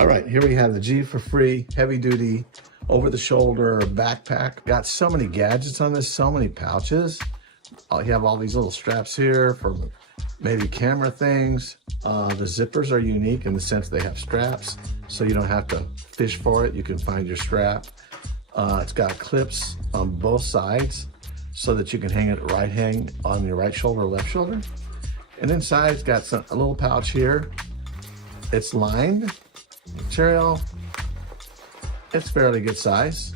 All right, here we have the G4Free heavy duty over the shoulder backpack. Got so many gadgets on this, so many pouches. You have all these little straps here for maybe camera things. The zippers are unique in the sense they have straps, so you don't have to fish for it. You can find your strap. It's got clips on both sides so that you can hang it on your right shoulder or left shoulder. And inside it's got a little pouch here. It's lined material. It's fairly good size.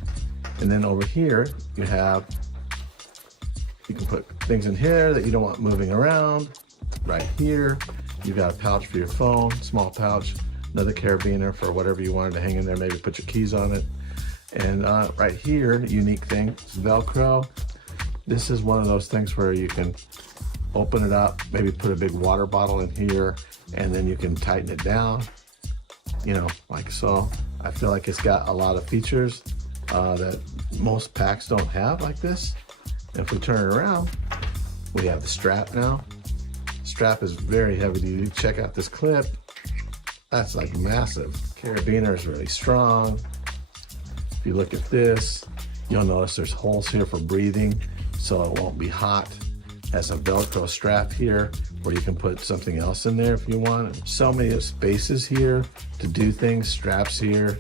And then over here you can put things in here that you don't want moving around. Right here you got a pouch for your phone, small pouch, another carabiner for whatever you wanted to hang in there, maybe put your keys on it. And right here, unique thing, it's Velcro. This is one of those things where you can open it up, maybe put a big water bottle in here, and then you can tighten it down, you know, like so. I feel like it's got a lot of features that most packs don't have like this. And if we turn it around, we have the strap now. Strap is very heavy duty. Check out this clip. That's like massive. Carabiner is really strong. If you look at this, you'll notice there's holes here for breathing, so it won't be hot. Has a Velcro strap here where you can put something else in there if you want. So many spaces here to do things. Straps here,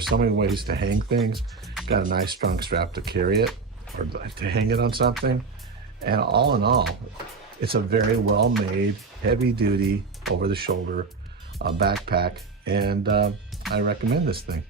so many ways to hang things. Got a nice strong strap to carry it or to hang it on something. And all in all, it's a very well-made, heavy-duty, over-the-shoulder backpack, and I recommend this thing.